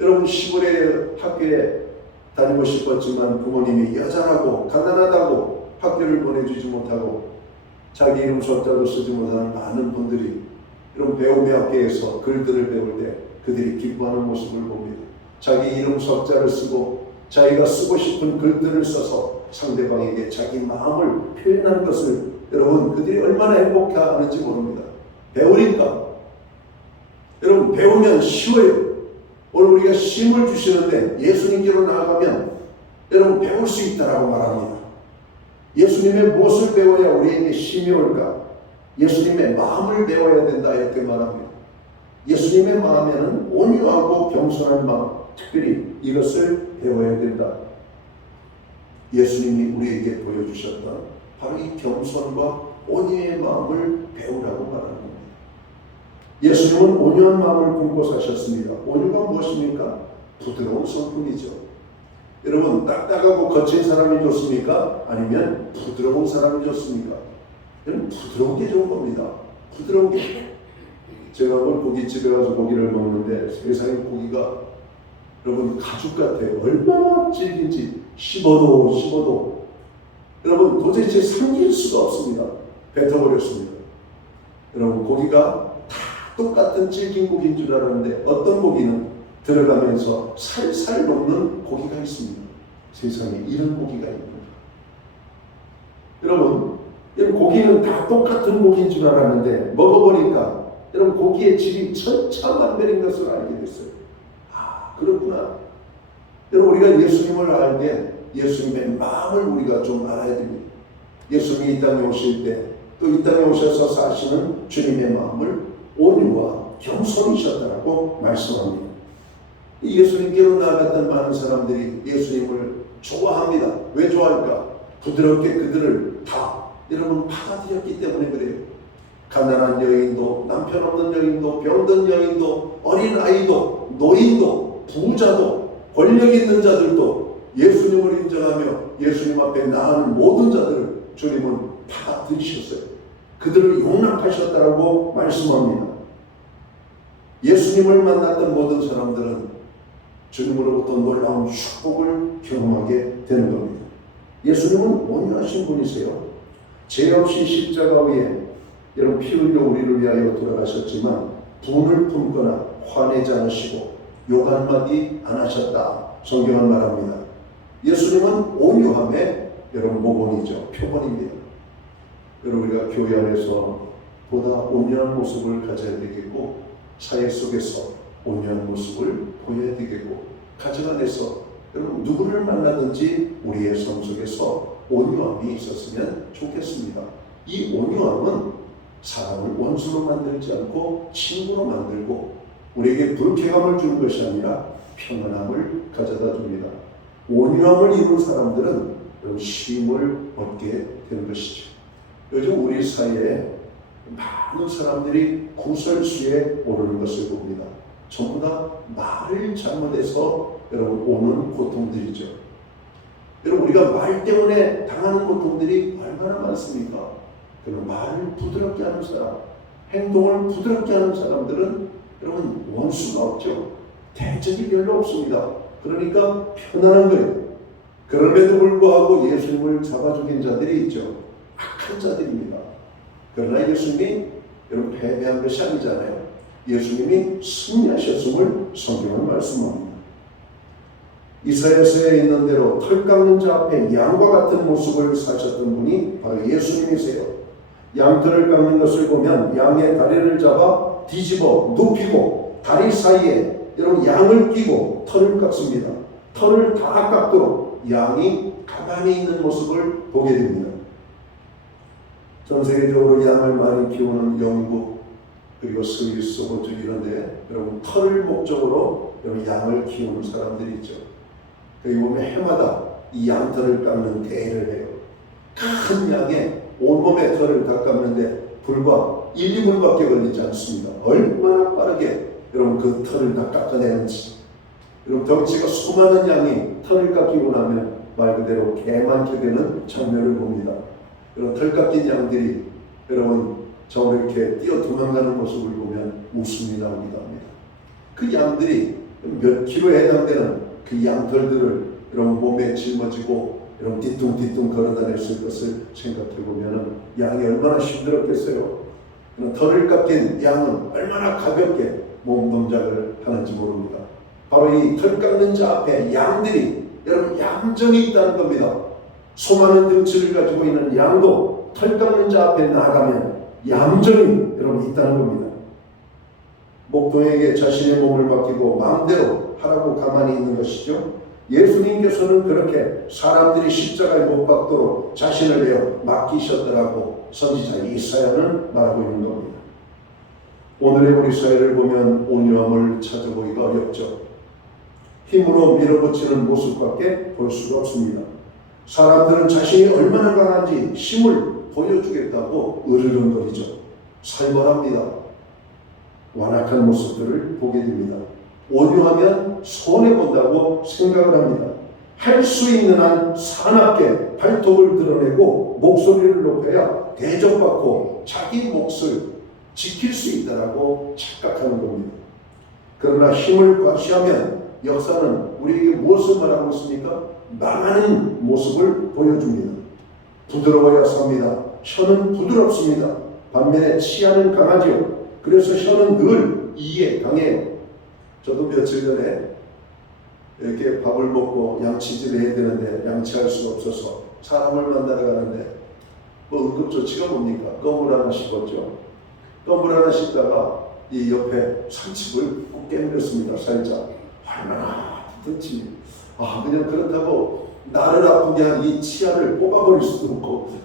여러분 시골의 학교에 다니고 싶었지만 부모님이 여자라고 가난하다고 학교를 보내주지 못하고 자기 이름 숫자도 쓰지 못하는 많은 분들이 이런 배움의 학교에서 글들을 배울 때 그들이 기뻐하는 모습을 봅니다. 자기 이름 석자를 쓰고 자기가 쓰고 싶은 글들을 써서 상대방에게 자기 마음을 표현하는 것을 여러분 그들이 얼마나 행복해하는지 모릅니다. 배우니까 여러분 배우면 쉬워요. 오늘 우리가 쉼을 주시는데 예수님께로 나아가면 여러분 배울 수 있다라고 말합니다. 예수님의 무엇을 배워야 우리에게 쉼이 올까? 예수님의 마음을 배워야 된다 이렇게 말합니다. 예수님의 마음에는 온유하고 겸손한 마음, 특별히 이것을 배워야 된다. 예수님이 우리에게 보여주셨던 바로 이 겸손과 온유의 마음을 배우라고 말하는 겁니다. 예수님은 온유한 마음을 품고 사셨습니다. 온유가 무엇입니까? 부드러운 성품이죠. 여러분 딱딱하고 거친 사람이 좋습니까? 아니면 부드러운 사람이 좋습니까? 여러분 부드러운 게 좋은 겁니다. 부드러운 게. 제가 오늘 고깃집에 가서 고기를 먹는데 세상에 고기가 여러분 가죽 같아요. 얼마나 질긴지 씹어도 여러분 도대체 삼킬 수가 없습니다. 뱉어버렸습니다. 여러분 고기가 다 똑같은 질긴 고기인 줄 알았는데 어떤 고기는 들어가면서 살살 녹는 고기가 있습니다. 세상에 이런 고기가 있는가? 여러분 고기는 다 똑같은 고기인 줄 알았는데 먹어보니까 여러분 고기의 질이 천차만별인 것을 알게 됐어요. 아, 그렇구나. 여러분 우리가 예수님을 알 때 예수님의 마음을 우리가 좀 알아야 됩니다. 예수님이 이 땅에 오실 때 또 이 땅에 오셔서 사시는 주님의 마음을 온유와 겸손이셨다라고 말씀합니다. 예수님께로 나아갔던 많은 사람들이 예수님을 좋아합니다. 왜 좋아할까? 부드럽게 그들을 다 여러분 받아들였기 때문에 그래요. 가난한 여인도, 남편 없는 여인도, 병든 여인도, 어린아이도, 노인도, 부자도, 권력 있는 자들도 예수님을 인정하며 예수님 앞에 나아가는 모든 자들을 주님은 받아들이셨어요. 그들을 용납하셨다라고 말씀합니다. 예수님을 만났던 모든 사람들은 주님으로부터 놀라운 축복을 경험하게 되는 겁니다. 예수님은 온유하신 분이세요. 죄 없이 십자가 위에 여러분 피 흘려 우리를 위하여 돌아가셨지만 분을 품거나 화내지 않으시고 욕 한마디 안 하셨다. 성경은 말합니다. 예수님은 온유함의 여러분 모범이죠. 표본입니다. 여러분 우리가 교회 안에서 보다 온유한 모습을 가져야 되겠고 사회 속에서 온유한 모습을 보여야 되겠고 가정 안에서 여러분 누구를 만나든지 우리의 삶 속에서 온유함이 있었으면 좋겠습니다. 이 온유함은 사람을 원수로 만들지 않고 친구로 만들고 우리에게 불쾌감을 주는 것이 아니라 평안함을 가져다 줍니다. 온유함을 이룬 사람들은 쉼을 얻게 되는 것이죠. 요즘 우리 사이에 많은 사람들이 구설수에 오르는 것을 봅니다. 전부 다 말을 잘못해서 여러분 오는 고통들이죠. 여러분 우리가 말 때문에 당하는 고통들이 얼마나 많습니까? 그런 말을 부드럽게 하는 사람, 행동을 부드럽게 하는 사람들은 여러분 원수가 없죠. 대적이 별로 없습니다. 그러니까 편안한 거예요. 그럼에도 불구하고 예수님을 잡아 죽인 자들이 있죠. 악한 자들입니다. 그러나 예수님이 여러분 패배한 것이 아니잖아요. 예수님이 승리하셨음을 성경은 말씀합니다. 이사야서에 있는 대로 털 깎는 자 앞에 양과 같은 모습을 사셨던 분이 바로 예수님이세요. 양털을 깎는 것을 보면 양의 다리를 잡아 뒤집어 눕히고 다리 사이에 여러분 양을 끼고 털을 깎습니다. 털을 다 깎도록 양이 가만히 있는 모습을 보게 됩니다. 전 세계적으로 양을 많이 키우는 영국 그리고 스위스, 호주 이런데 여러분 털을 목적으로 여러분 양을 키우는 사람들이 있죠. 거기 보면 해마다 이 양털을 깎는 대회를 해요. 큰 양의 온몸의 털을 다 깎는데 불과 1, 2분밖에 걸리지 않습니다. 얼마나 빠르게 여러분 그 털을 다 깎아내는지. 여러분 덩치가 수많은 양이 털을 깎이고 나면 말 그대로 개많게 되는 장면을 봅니다. 여러분 털 깎인 양들이 여러분 저렇게 뛰어 도망가는 모습을 보면 웃음이 나오기도 합니다. 그 양들이 몇 킬로에 해당되는 그 양털들을 여러분 몸에 짊어지고 여러분 뒤뚱뒤뚱 걸어다녔을 것을 생각해 보면 양이 얼마나 힘들었겠어요. 털을 깎인 양은 얼마나 가볍게 몸 동작을 하는지 모릅니다. 바로 이 털 깎는 자 앞에 양들이 여러분 얌전히 있다는 겁니다. 수많은 등치를 가지고 있는 양도 털 깎는 자 앞에 나가면 얌전히 여러분 있다는 겁니다. 목동에게 자신의 몸을 맡기고 마음대로 하라고 가만히 있는 것이죠. 예수님께서는 그렇게 사람들이 십자가에 못 박도록 자신을 내어 맡기셨더라고 선지자 이사야는 말하고 있는 겁니다. 오늘의 우리 사회를 보면 온유함을 찾아보기가 어렵죠. 힘으로 밀어붙이는 모습밖에 볼 수가 없습니다. 사람들은 자신이 얼마나 강한지 힘을 보여주겠다고 으르렁거리죠. 살벌합니다. 완악한 모습들을 보게 됩니다. 온유하면 손해본다고 생각을 합니다. 할 수 있는 한 사납게 발톱을 드러내고 목소리를 높여야 대접받고 자기 몫을 지킬 수 있다고 착각하는 겁니다. 그러나 힘을 과시하면 역사는 우리에게 무엇을 말하고 있습니까? 망하는 모습을 보여줍니다. 부드러워야 삽니다. 혀는 부드럽습니다. 반면에 치아는 강하지요. 그래서 혀는 늘 이에 강해요. 저도 며칠 전에 이렇게 밥을 먹고 양치질을 해야 되는데 양치할 수가 없어서 사람을 만나러 가는데 뭐 응급조치가 뭡니까? 껌을 하나 씹었죠. 껌을 하나 씹다가 이 옆에 상칩을 꼭 깨물었습니다. 살짝. 얼마나 아프든지. 그냥 그렇다고 나를 아프게 한 이 치아를 뽑아버릴 수도 없고.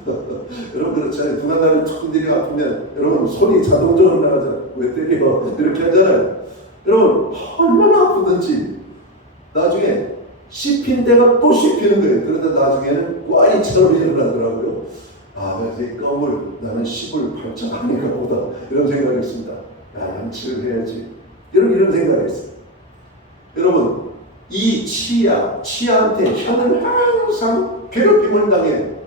여러분 그렇잖아요. 누가 나를 툭 때리고 아프면 여러분 손이 자동적으로 나가잖아요. 왜 때려? 이렇게 하잖아요. 여러분 얼마나 아프든지 나중에 씹힌 데가 또 씹히는 거예요. 그러다 나중에는 꽈리처럼 일어나더라고요. 그래서 이 껌을 나는 씹을 발작 아닌가 보다 이런 생각을 했습니다. 양치를 해야지. 이런 생각을 했어요. 여러분 이 치아한테 혀는 항상 괴롭힘을 당해요.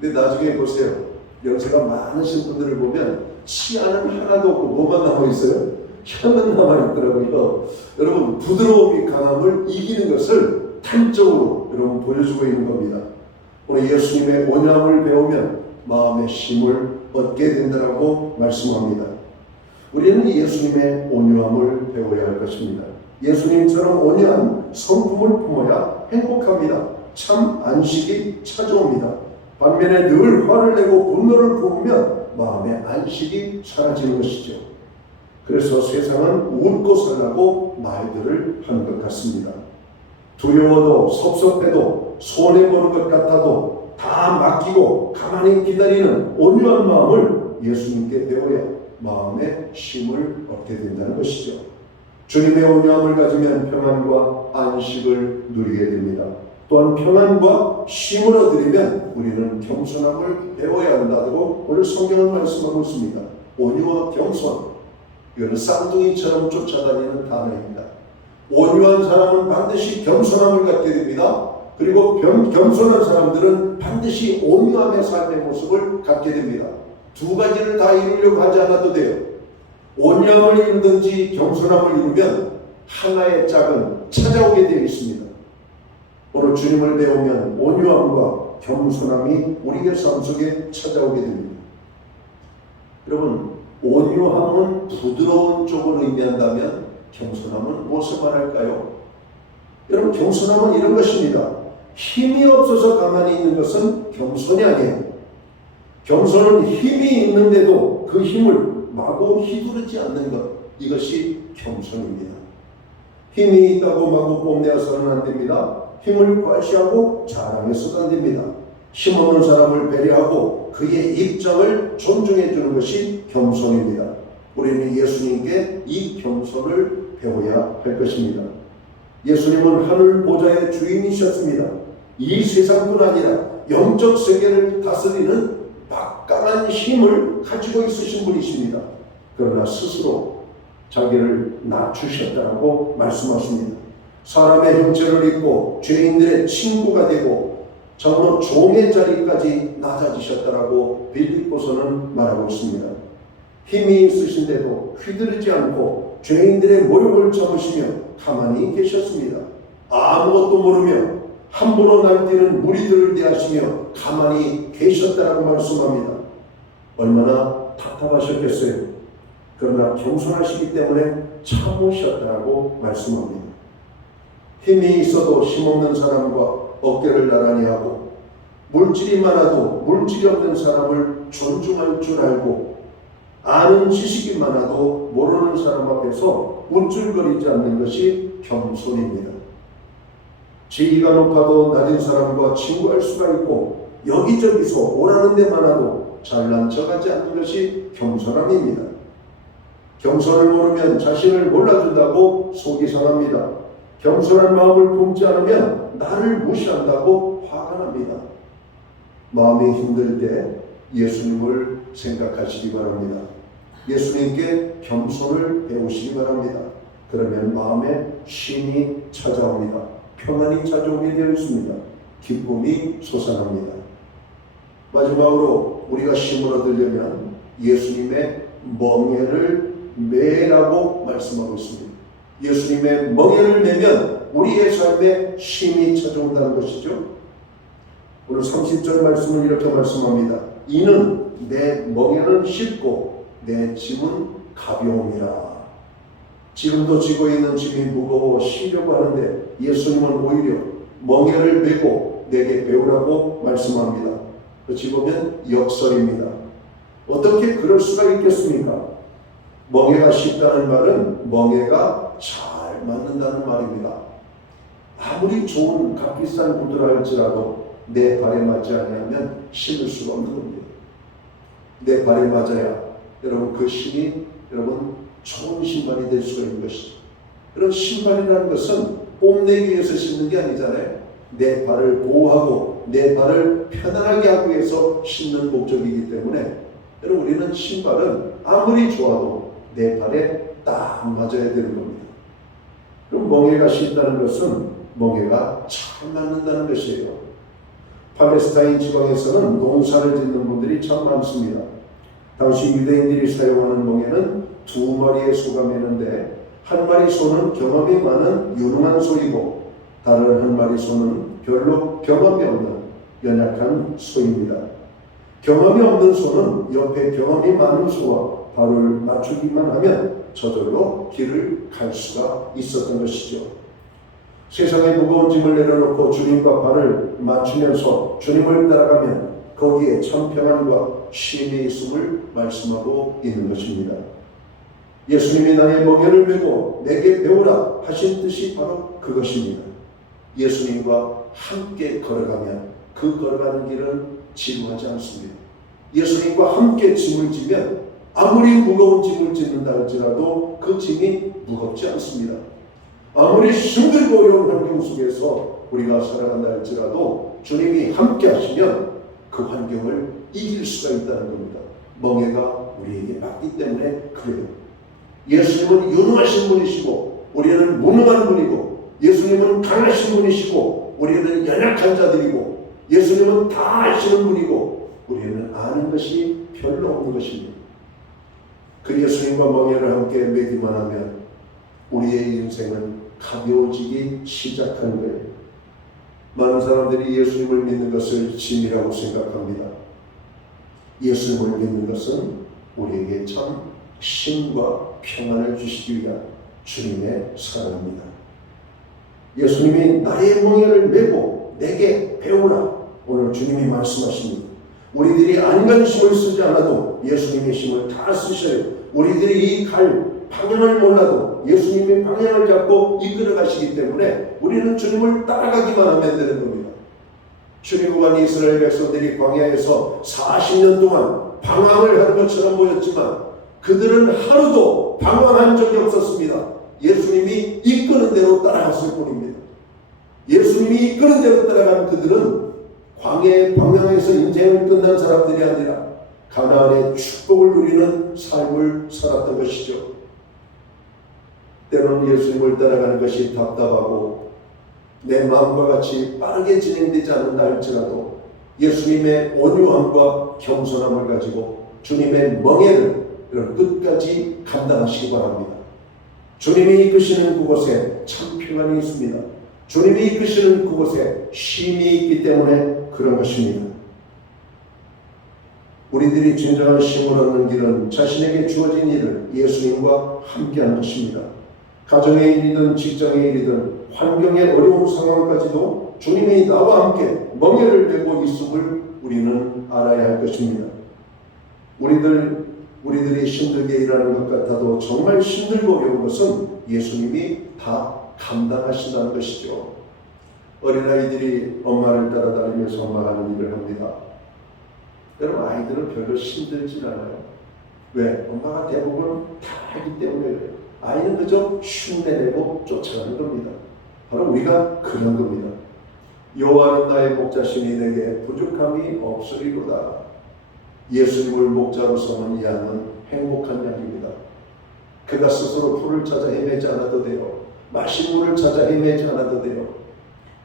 근데 나중에 보세요. 연세가 많으신 분들을 보면 치아는 하나도 없고 뭐만 남아있어요? 혀는 남아있더라고요. 여러분 부드러움이 강함을 이기는 것을 단적으로 여러분 보여주고 있는 겁니다. 오늘 예수님의 온유함을 배우면 마음의 힘을 얻게 된다고 말씀합니다. 우리는 예수님의 온유함을 배워야 할 것입니다. 예수님처럼 온유한 성품을 품어야 행복합니다. 참 안식이 찾아옵니다. 반면에 늘 화를 내고 분노를 품으면 마음의 안식이 사라지는 것이죠. 그래서 세상은 웃고 살라고 말들을 하는 것 같습니다. 두려워도 섭섭해도 손해보는 것 같아도 다 맡기고 가만히 기다리는 온유한 마음을 예수님께 배워야 마음의 힘을 얻게 된다는 것이죠. 주님의 온유함을 가지면 평안과 안식을 누리게 됩니다. 또한 평안과 힘을 얻으려면 우리는 겸손함을 배워야 한다고 오늘 성경은 말씀하고 있습니다. 온유와 겸손, 이거는 쌍둥이처럼 쫓아다니는 단어입니다. 온유한 사람은 반드시 겸손함을 갖게 됩니다. 그리고 겸손한 사람들은 반드시 온유함의 삶의 모습을 갖게 됩니다. 두 가지를 다 이루려고 하지 않아도 돼요. 온유함을 이루든지 겸손함을 이루면 하나의 짝은 찾아오게 되어 있습니다. 오늘 주님을 배우면 온유함과 겸손함이 우리의 삶 속에 찾아오게 됩니다. 여러분, 온유함은 부드러운 쪽을 의미한다면 겸손함은 무엇을 말할까요? 여러분, 겸손함은 이런 것입니다. 힘이 없어서 가만히 있는 것은 겸손이 아니에요. 겸손은 힘이 있는데도 그 힘을 마구 휘두르지 않는 것, 이것이 겸손입니다. 힘이 있다고 마구 뽐내어서는 안 됩니다. 힘을 과시하고 자랑해서도 안 됩니다. 힘없는 사람을 배려하고 그의 입장을 존중해 주는 것이 겸손입니다. 우리는 예수님께 이 겸손을 배워야 할 것입니다. 예수님은 하늘 보좌의 주인이셨습니다. 이 세상뿐 아니라 영적 세계를 다스리는 막강한 힘을 가지고 있으신 분이십니다. 그러나 스스로 자기를 낮추셨다고 말씀하십니다. 사람의 형체를 입고 죄인들의 친구가 되고 정말 종의 자리까지 낮아지셨다라고 빌립보서는 말하고 있습니다. 힘이 있으신데도 휘두르지 않고 죄인들의 모욕을 참으시며 가만히 계셨습니다. 아무것도 모르며 함부로 날뛰는 무리들을 대하시며 가만히 계셨다라고 말씀합니다. 얼마나 답답하셨겠어요. 그러나 겸손하시기 때문에 참으셨다라고 말씀합니다. 힘이 있어도 힘없는 사람과 어깨를 나란히 하고 물질이 많아도 물질이 없는 사람을 존중할 줄 알고 아는 지식이 많아도 모르는 사람 앞에서 우쭐거리지 않는 것이 겸손입니다. 지위가 높아도 낮은 사람과 친구할 수가 있고 여기저기서 오라는 데 많아도 잘난 척하지 않는 것이 겸손함입니다. 겸손을 모르면 자신을 몰라준다고 속이 상합니다. 겸손한 마음을 품지 않으면 나를 무시한다고 화가 납니다. 마음이 힘들 때 예수님을 생각하시기 바랍니다. 예수님께 겸손을 배우시기 바랍니다. 그러면 마음에 쉼이 찾아옵니다. 평안이 찾아오게 되어 있습니다. 기쁨이 솟아납니다. 마지막으로 우리가 힘을 얻으려면 예수님의 멍에를 매라고 말씀하고 있습니다. 예수님의 멍에를 매면 우리의 삶에 힘이 찾아온다는 것이죠. 오늘 30절 말씀은 이렇게 말씀합니다. 이는 내 멍에는 쉽고 내 짐은 가벼움이라. 지금도 지고 있는 짐이 무거워 쉬려고 하는데 예수님은 오히려 멍에를 메고 내게 배우라고 말씀합니다. 어찌 보면 역설입니다. 어떻게 그럴 수가 있겠습니까? 멍에가 쉽다는 말은 멍에가 잘 맞는다는 말입니다. 아무리 좋은 값비싼 구두라 할지라도 내 발에 맞지 않으면 신을 수가 없는 겁니다. 내 발에 맞아야 여러분 그 신이 여러분 좋은 신발이 될 수가 있는 것이죠. 여러분 신발이라는 것은 뽐내기 위해서 신는 게 아니잖아요. 내 발을 보호하고 내 발을 편안하게 하기 위해서 신는 목적이기 때문에 여러분 우리는 신발은 아무리 좋아도 내 발에 딱 맞아야 되는 겁니다. 그럼 멍에가 쉽다는 것은 멍에가 잘 맞는다는 것이에요. 팔레스타인 지방에서는 농사를 짓는 분들이 참 많습니다. 당시 유대인들이 사용하는 멍에는 2마리의 소가 매는데 한 마리 소는 경험이 많은 유능한 소이고 다른 한 마리 소는 별로 경험이 없는 연약한 소입니다. 경험이 없는 소는 옆에 경험이 많은 소와 발을 맞추기만 하면 저절로 길을 갈 수가 있었던 것이죠. 세상의 무거운 짐을 내려놓고 주님과 발을 맞추면서 주님을 따라가면 거기에 참 평안과 쉼이 있음을 말씀하고 있는 것입니다. 예수님이 나의 멍에를 메고 내게 배우라 하신 뜻이 바로 그것입니다. 예수님과 함께 걸어가면 그 걸어가는 길은 지루하지 않습니다. 예수님과 함께 짐을 지면 아무리 무거운 짐을 짓는다 할지라도 그 짐이 무겁지 않습니다. 아무리 힘들고 어려운 환경 속에서 우리가 살아간다 할지라도 주님이 함께 하시면 그 환경을 이길 수가 있다는 겁니다. 멍에가 우리에게 맞기 때문에 그래요. 예수님은 유능하신 분이시고 우리는 무능한 분이고 예수님은 강하신 분이시고 우리는 연약한 자들이고 예수님은 다 아시는 분이고 우리는 아는 것이 별로 없는 것입니다. 그 예수님과 멍에를 함께 매기만 하면 우리의 인생은 가벼워지기 시작하는 거예요. 많은 사람들이 예수님을 믿는 것을 짐이라고 생각합니다. 예수님을 믿는 것은 우리에게 참 힘과 평안을 주시기 위한 주님의 사랑입니다. 예수님이 나의 멍에를 메고 내게 배우라 오늘 주님이 말씀하십니다. 우리들이 안간힘을 쓰지 않아도 예수님의 힘을 다 쓰셔요. 우리들이 이 갈 방향을 몰라도 예수님의 방향을 잡고 이끌어 가시기 때문에 우리는 주님을 따라가기만 하면 되는 겁니다. 출애굽한 이스라엘 백성들이 광야에서 40년 동안 방황을 하는 것처럼 보였지만 그들은 하루도 방황한 적이 없었습니다. 예수님이 이끄는 대로 따라갔을 뿐입니다. 예수님이 이끄는 대로 따라간 그들은 광야의 방황에서 인생을 끝난 사람들이 아니라 가나안의 축복을 누리는 삶을 살았던 것이죠. 때로는 예수님을 따라가는 것이 답답하고 내 마음과 같이 빠르게 진행되지 않는다 할지라도 예수님의 온유함과 겸손함을 가지고 주님의 멍에를 끝까지 감당하시기 바랍니다. 주님이 이끄시는 그곳에 참 평안이 있습니다. 주님이 이끄시는 그곳에 쉼이 있기 때문에 그런 것입니다. 우리들이 진정한 쉼을 얻는 길은 자신에게 주어진 일을 예수님과 함께하는 것입니다. 가정의 일이든 직장의 일이든 환경의 어려운 상황까지도 주님이 나와 함께 멍에를 메고 있음을 우리는 알아야 할 것입니다. 우리들이 힘들게 일하는 것 같아도 정말 힘들고 어려운 것은 예수님이 다 감당하신다는 것이죠. 어린아이들이 엄마를 따라다니면서 엄마가 하는 일을 합니다. 여러분 아이들은 별로 힘들진 않아요. 왜? 엄마가 대부분 다 하기 때문에 그래요. 아이는 그저 흉내내고 쫓아가는 겁니다. 바로 우리가 그런 겁니다. 여호와는 나의 목자시니 내게 부족함이 없으리로다. 예수님을 목자로 삼은 양은 행복한 양입니다. 그가 스스로 풀을 찾아 헤매지 않아도 돼요. 마실 물을 찾아 헤매지 않아도 돼요.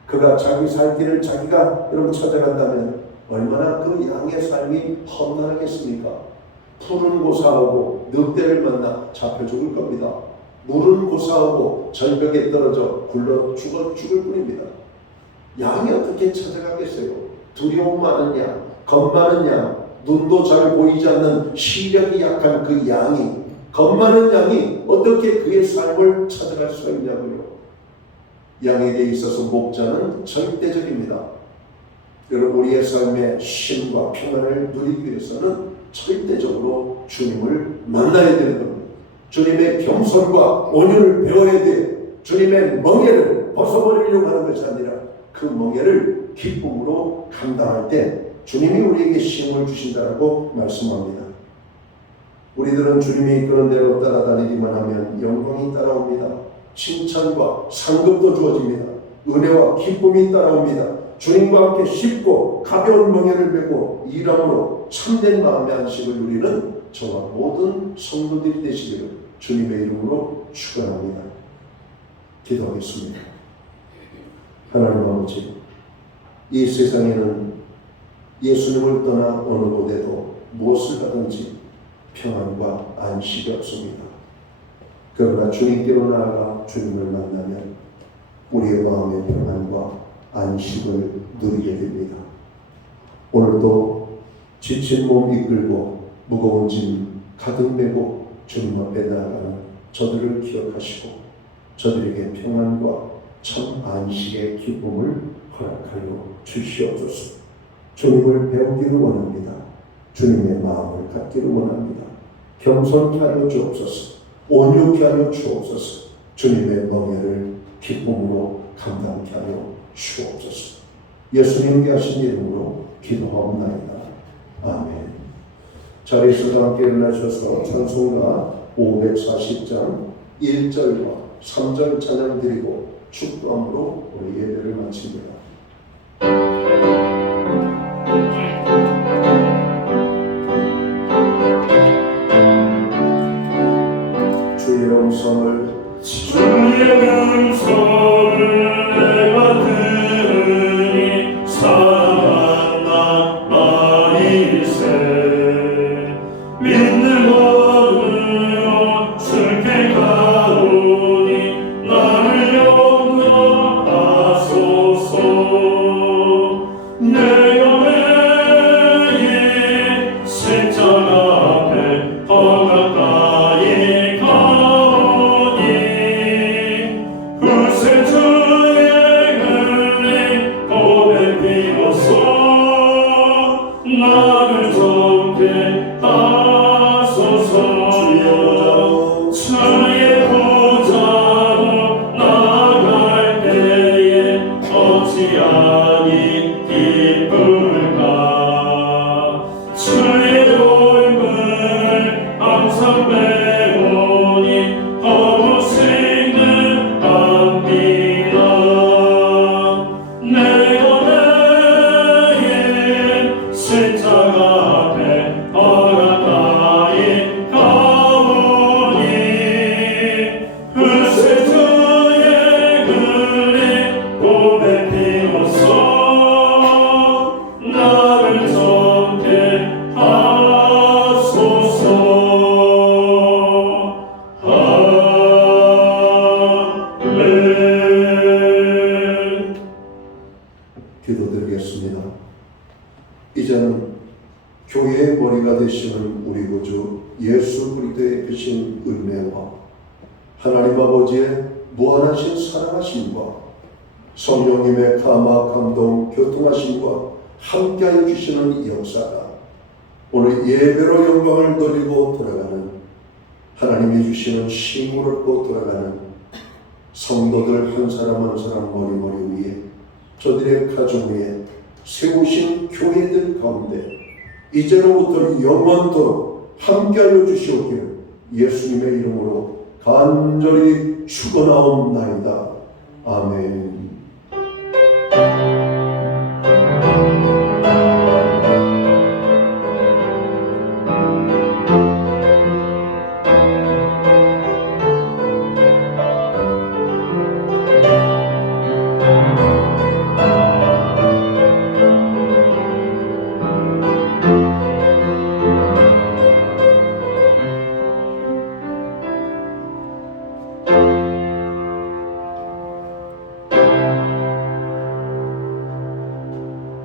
그가 자기 살 길을 자기가 여러분 찾아간다면 얼마나 그 양의 삶이 험난하겠습니까? 풀은 고사하고 늑대를 만나 잡혀 죽을 겁니다. 물은 고사하고 절벽에 떨어져 굴러 죽을 뿐입니다. 양이 어떻게 찾아가겠어요? 두려움 많은 양, 겁 많은 양, 눈도 잘 보이지 않는 시력이 약한 그 양이 겁 많은 양이 어떻게 그의 삶을 찾아갈 수가 있냐고요. 양에게 있어서 목자는 절대적입니다. 여러분, 우리의 삶의 쉼과 평안을 누리기 위해서는 절대적으로 주님을 만나야 되는 겁니다. 주님의 겸손과 온유를 배워야 돼. 주님의 멍에를 벗어버리려고 하는 것이 아니라 그 멍에를 기쁨으로 감당할 때 주님이 우리에게 쉼을 주신다고 말씀합니다. 우리들은 주님이 이끄는 대로 따라다니기만 하면 영광이 따라옵니다. 칭찬과 상급도 주어집니다. 은혜와 기쁨이 따라옵니다. 주님과 함께 쉽고 가벼운 멍에를 메고 일함으로 참된 마음의 안식을 누리는 저와 모든 성도들이 되시기를 주님의 이름으로 축원합니다. 기도하겠습니다. 하나님 아버지, 이 세상에는 예수님을 떠나 어느 곳에도 무엇을 하든지 평안과 안식이 없습니다. 그러나 주님께로 나아가 주님을 만나면 우리의 마음의 평안과 안식을 누리게 됩니다. 오늘도 지친 몸 이끌고 무거운 짐 가득 메고 주님 앞에 나아가는 저들을 기억하시고 저들에게 평안과 참 안식의 기쁨을 허락하여 주시옵소서. 주님을 배우기를 원합니다. 주님의 마음을 갖기를 원합니다. 겸손케 하여 주옵소서. 온유케 하여 주옵소서. 주님의 멍에를 기쁨으로 감당케 하여 주옵소서. 예수님께 하신 이름으로 기도하옵나이다. 아멘. 자리에서 함께 일어나셔서 찬송가 540장 1절과 3절 찬양 드리고 축도함으로 우리 예배를 마칩니다. 주의 음성을 내가 들으니 살았나 마이세. 믿는 마음으로 주께 가오니 나를 용납하소서. 내 영혼이 십자가 앞에 더 가까이 가오니 그새 주의 흘린 보배 비로소 나를 정케 하소서. 주의 보좌로 나갈 때에 어찌하니 기쁠까. 주의 얼굴을 항상 배우니 거룩신을 압니다. 내가 매일 십자가 앞에 가까이 가오니 그새 주의 흘린 보배 비로소 나를 정케 하소서. 아멘. 기도드리겠습니다. 이제는 교회의 머리가 되시는 우리 구주 예수 그리스도의 크신 은혜와 하나님 아버지의 무한하신 사랑하심과 성령님의 감화 감동 교통하심과 함께하여 주시는 역사가 오늘 예배로 영광을 돌리고 돌아가는 하나님이 주시는 쉼을 얻고 돌아가는 성도들 한 사람 한 사람 머리 위에 저들의 가정 위에 세우신 교회들 가운데 이제로부터 영원토록 함께하여 주시옵기를 예수님의 이름으로 간절히 축원하옵나이다. 아멘.